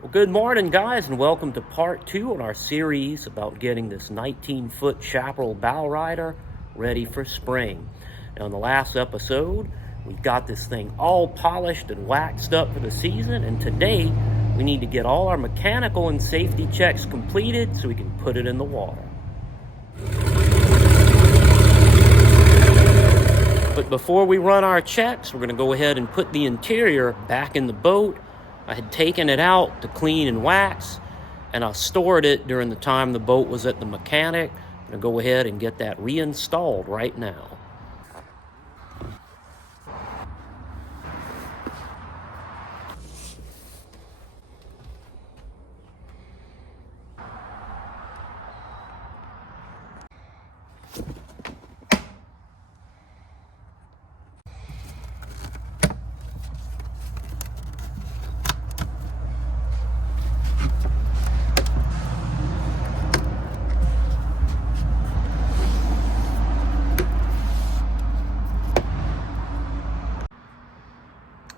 Well, good morning, guys, and welcome to part 2 in our series about getting this 19-foot Chaparral bow rider ready for spring. Now, in the last episode, we got this thing all polished and waxed up for the season, and today we need to get all our mechanical and safety checks completed so we can put it in the water. But before we run our checks, we're going to go ahead and put the interior back in the boat. I had taken it out to clean and wax, and I stored it during the time the boat was at the mechanic. I'm going to go ahead and get that reinstalled right now.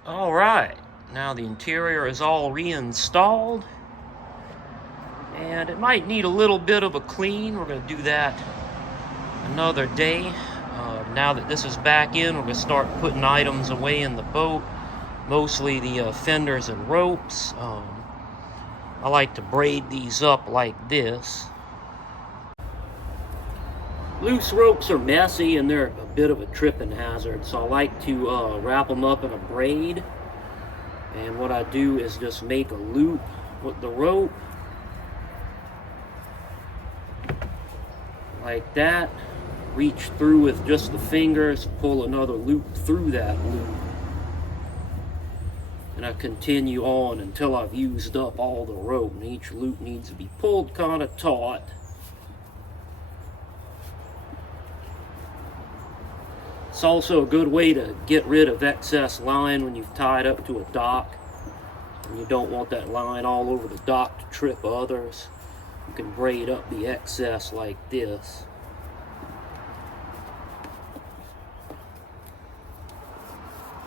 All right, now the interior is all reinstalled, and it might need a little bit of a clean. We're going to do that another day. Now that this is back in, we're going to start putting items away in the boat, mostly the fenders and ropes. I like to braid these up like this. Loose ropes are messy and they're a bit of a tripping hazard, so I like to wrap them up in a braid. And what I do is just make a loop with the rope, like that. Reach through with just the fingers, pull another loop through that loop. And I continue on until I've used up all the rope. And each loop needs to be pulled kind of taut. It's also a good way to get rid of excess line when you've tied up to a dock and you don't want that line all over the dock to trip others. You can braid up the excess like this.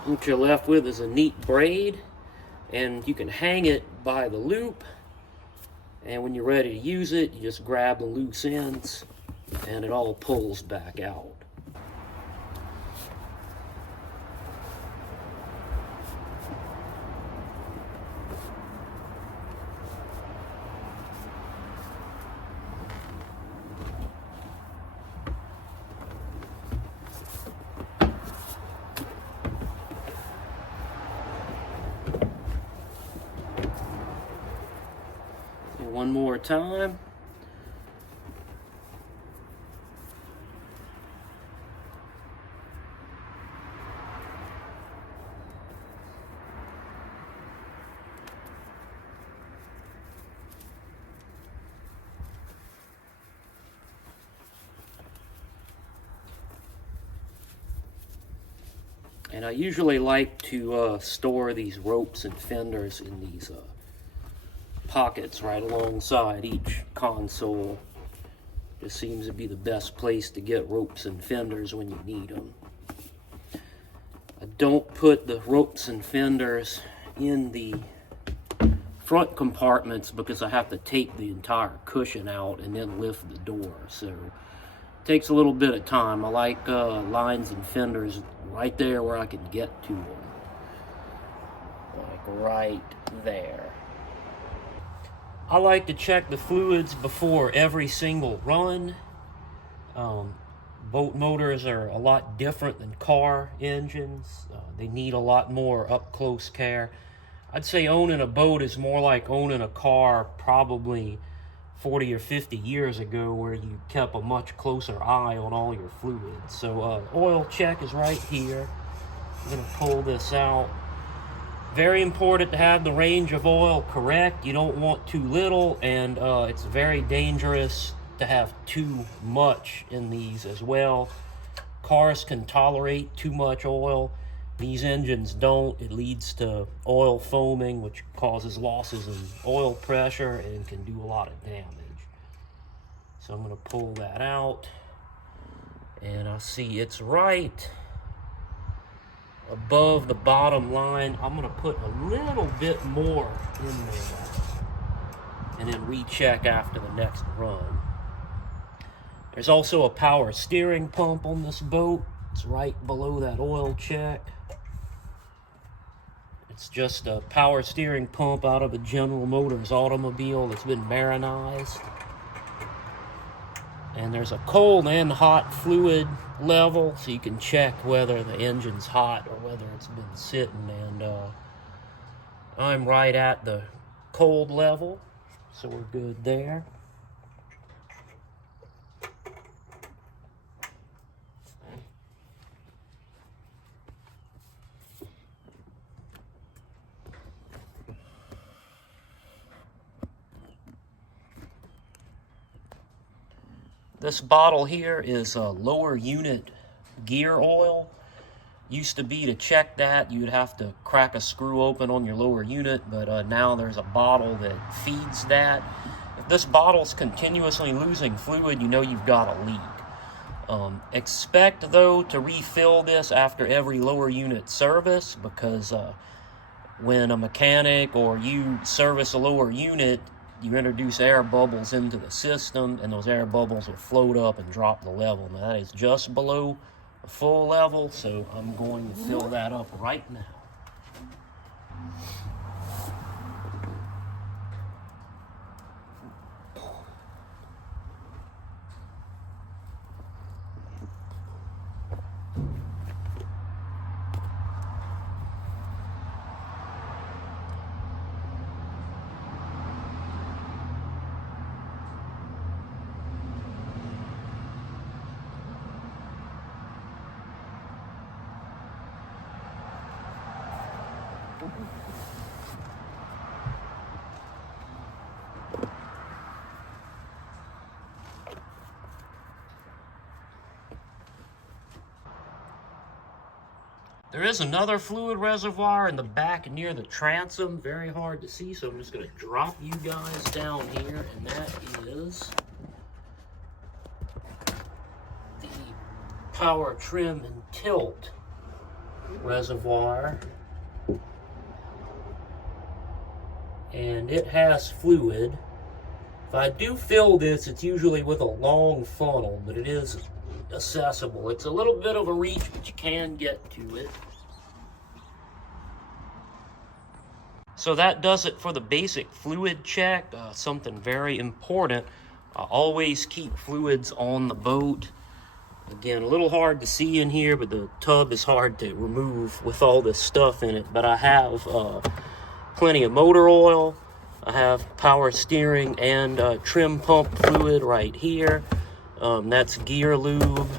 What you're left with is a neat braid, and you can hang it by the loop, and when you're ready to use it, you just grab the loose ends and it all pulls back out. One more time. And I usually like to store these ropes and fenders in these pockets right alongside each console. Just seems to be the best place to get ropes and fenders when you need them. I don't put the ropes and fenders in the front compartments because I have to take the entire cushion out and then lift the door, so it takes a little bit of time. I like lines and fenders right there where I can get to them, like right there. I like to check the fluids before every single run. Boat motors are a lot different than car engines. They need a lot more up-close care. I'd say owning a boat is more like owning a car probably 40 or 50 years ago, where you kept a much closer eye on all your fluids. So oil check is right here. I'm going to pull this out. Very important to have the range of oil correct. You don't want too little, and it's very dangerous to have too much in these as well. Cars can tolerate too much oil. These engines don't. It leads to oil foaming, which causes losses in oil pressure and can do a lot of damage. So I'm going to pull that out, and I see it's right. above the bottom line. I'm going to put a little bit more in there and then recheck after the next run. There's also a power steering pump on this boat. It's right below that oil check. It's just a power steering pump out of a General Motors automobile that's been marinized. And there's a cold and hot fluid level, so you can check whether the engine's hot or whether it's been sitting. And I'm right at the cold level, so we're good there. This bottle here is a lower unit gear oil. Used to be, to check that, you'd have to crack a screw open on your lower unit, but now there's a bottle that feeds that. If this bottle's continuously losing fluid, you know you've got a leak. Expect, though, to refill this after every lower unit service, because when a mechanic or you service a lower unit, you introduce air bubbles into the system, and those air bubbles will float up and drop the level. Now, that is just below the full level, so I'm going to fill that up right now. There is another fluid reservoir in the back near the transom, very hard to see, so I'm just going to drop you guys down here, and that is the power trim and tilt reservoir. And it has fluid. If I do fill this, it's usually with a long funnel, but it is accessible. It's a little bit of a reach, but you can get to it. So that does it for the basic fluid check. Something very important, always keep fluids on the boat. Again, a little hard to see in here, but the tub is hard to remove with all this stuff in it. But I have plenty of motor oil. I have power steering and trim pump fluid right here. That's gear lube,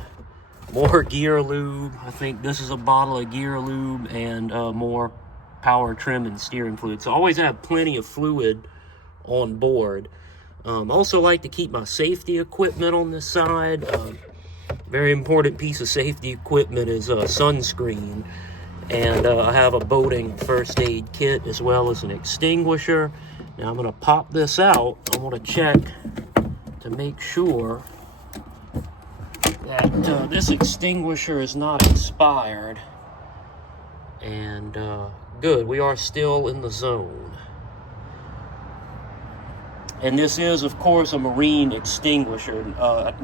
more gear lube. I think this is a bottle of gear lube, and more power trim and steering fluid. So I always have plenty of fluid on board. Also like to keep my safety equipment on this side. Very important piece of safety equipment is sunscreen. And I have a boating first aid kit as well as an extinguisher. Now I'm going to pop this out. I want to check to make sure that this extinguisher is not expired. And good, we are still in the zone. And this is, of course, a marine extinguisher.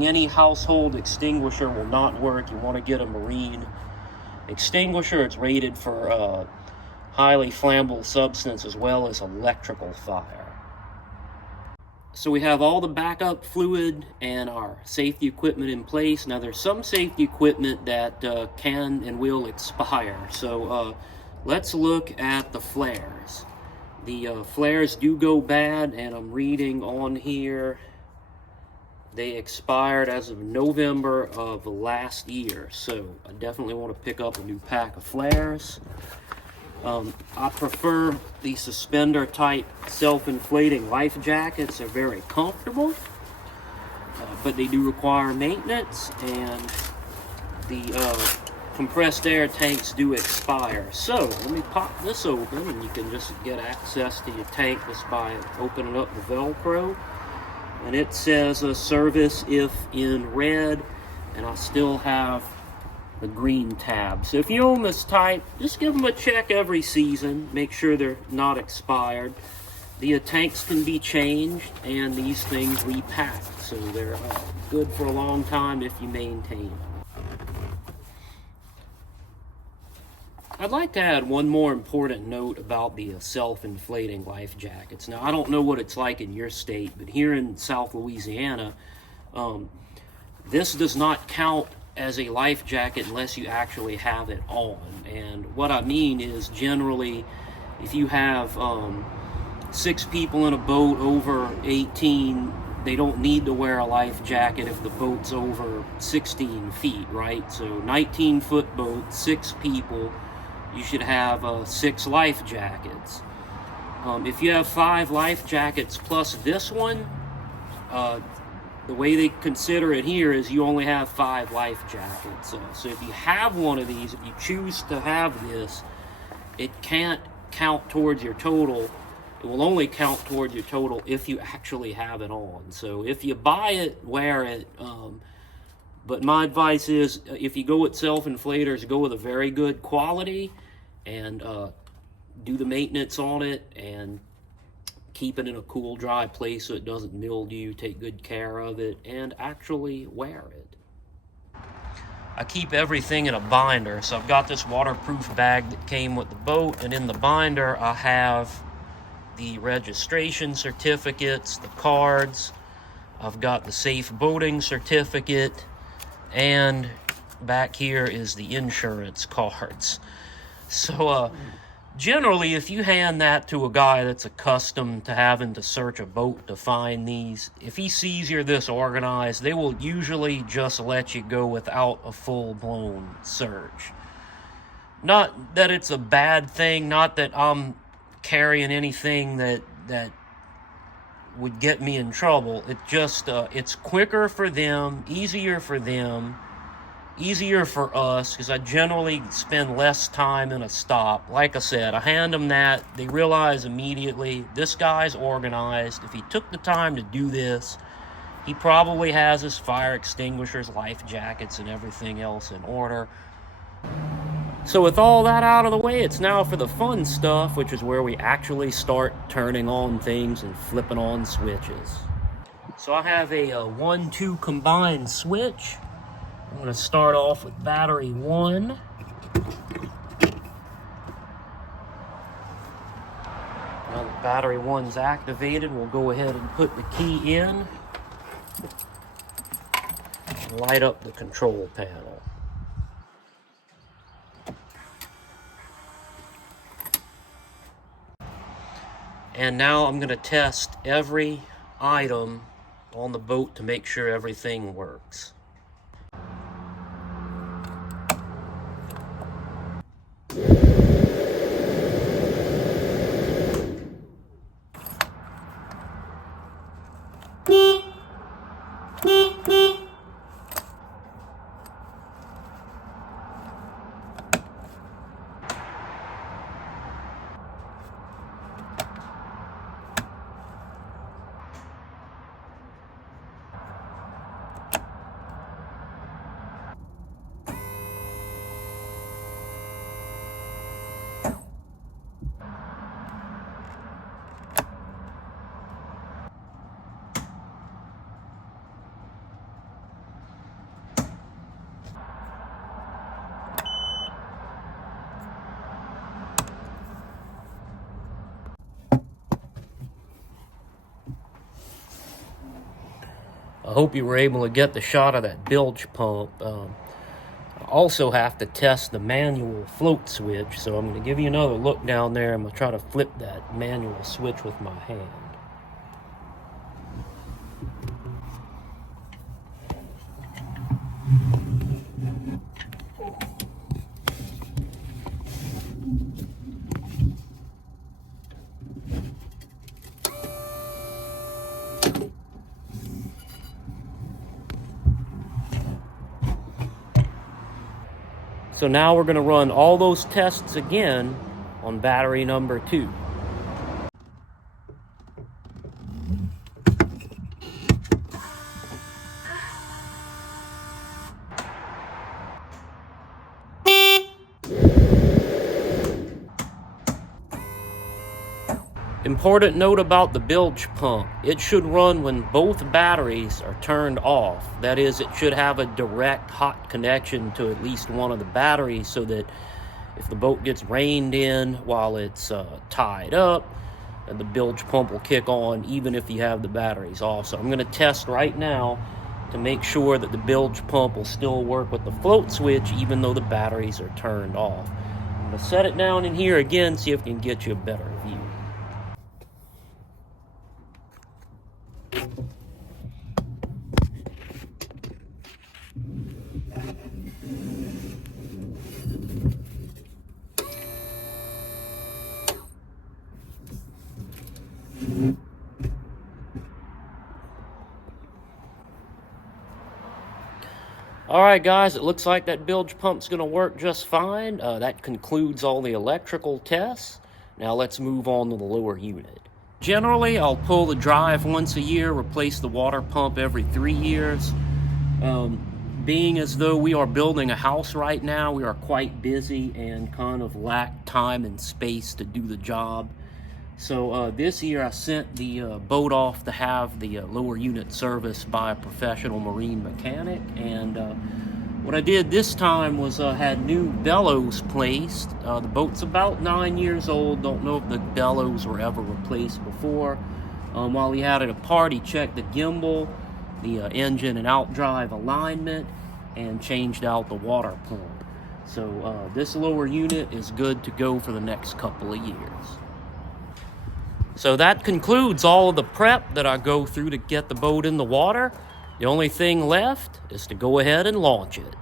Any household extinguisher will not work. You want to get a marine extinguisher. It's rated for highly flammable substance as well as electrical fire. So we have all the backup fluid and our safety equipment in place. Now there's some safety equipment that can and will expire. So let's look at the flares. The flares do go bad, and I'm reading on here they expired as of November of last year. So I definitely want to pick up a new pack of flares. I prefer the suspender type self-inflating life jackets. They're very comfortable, but they do require maintenance, and the compressed air tanks do expire. So let me pop this open, and you can just get access to your tank just by opening up the Velcro. And it says service if in red, and I still have the green tab. So if you own this type, just give them a check every season. Make sure they're not expired. The tanks can be changed, and these things repacked. So they're good for a long time if you maintain them. I'd like to add one more important note about the self-inflating life jackets. Now, I don't know what it's like in your state, but here in South Louisiana, this does not count as a life jacket unless you actually have it on. And what I mean is, generally, if you have 6 people in a boat over 18, they don't need to wear a life jacket if the boat's over 16 feet, right? So 19-foot boat, 6 people, you should have 6 life jackets. If you have 5 life jackets plus this one, the way they consider it here is you only have 5 life jackets. So if you have one of these, if you choose to have this, it can't count towards your total. It will only count towards your total if you actually have it on. So if you buy it, wear it. But my advice is, if you go with self-inflators, go with a very good quality and do the maintenance on it and keep it in a cool, dry place so it doesn't mildew. Take good care of it and actually wear it. I keep everything in a binder. So I've got this waterproof bag that came with the boat, and in the binder I have the registration certificates, the cards. I've got the safe boating certificate, and back here is the insurance cards. So generally, if you hand that to a guy that's accustomed to having to search a boat to find these, if he sees you're this organized, they will usually just let you go without a full-blown search. Not that it's a bad thing, not that I'm carrying anything that would get me in trouble. It just it's quicker for them, easier for them, easier for us, because I generally spend less time in a stop. Like I said, I hand them that, they realize immediately this guy's organized. If he took the time to do this, he probably has his fire extinguishers, life jackets, and everything else in order. So with all that out of the way, it's now for the fun stuff, which is where we actually start turning on things and flipping on switches. So I have a 1-2 combined switch. I'm going to start off with battery 1. Now that battery 1's activated, we'll go ahead and put the key in and light up the control panel. And now I'm going to test every item on the boat to make sure everything works. I hope you were able to get the shot of that bilge pump. I also have to test the manual float switch, so I'm going to give you another look down there. I'm going to try to flip that manual switch with my hand. So now we're going to run all those tests again on battery number 2. Important note about the bilge pump. It should run when both batteries are turned off. That is, it should have a direct hot connection to at least one of the batteries so that if the boat gets rained in while it's tied up, the bilge pump will kick on even if you have the batteries off. So I'm going to test right now to make sure that the bilge pump will still work with the float switch even though the batteries are turned off. I'm going to set it down in here again, see if I can get you a better view. Alright guys, it looks like that bilge pump's going to work just fine. That concludes all the electrical tests. Now let's move on to the lower unit. Generally, I'll pull the drive once a year, replace the water pump every 3 years. Being as though we are building a house right now, we are quite busy and kind of lack time and space to do the job. So this year I sent the boat off to have the lower unit serviced by a professional marine mechanic, and what I did this time was had new bellows placed. The boat's about 9 years old. Don't know if the bellows were ever replaced before. While he had it apart, he checked the gimbal, the engine and outdrive alignment, and changed out the water pump. So this lower unit is good to go for the next couple of years. So that concludes all of the prep that I go through to get the boat in the water. The only thing left is to go ahead and launch it.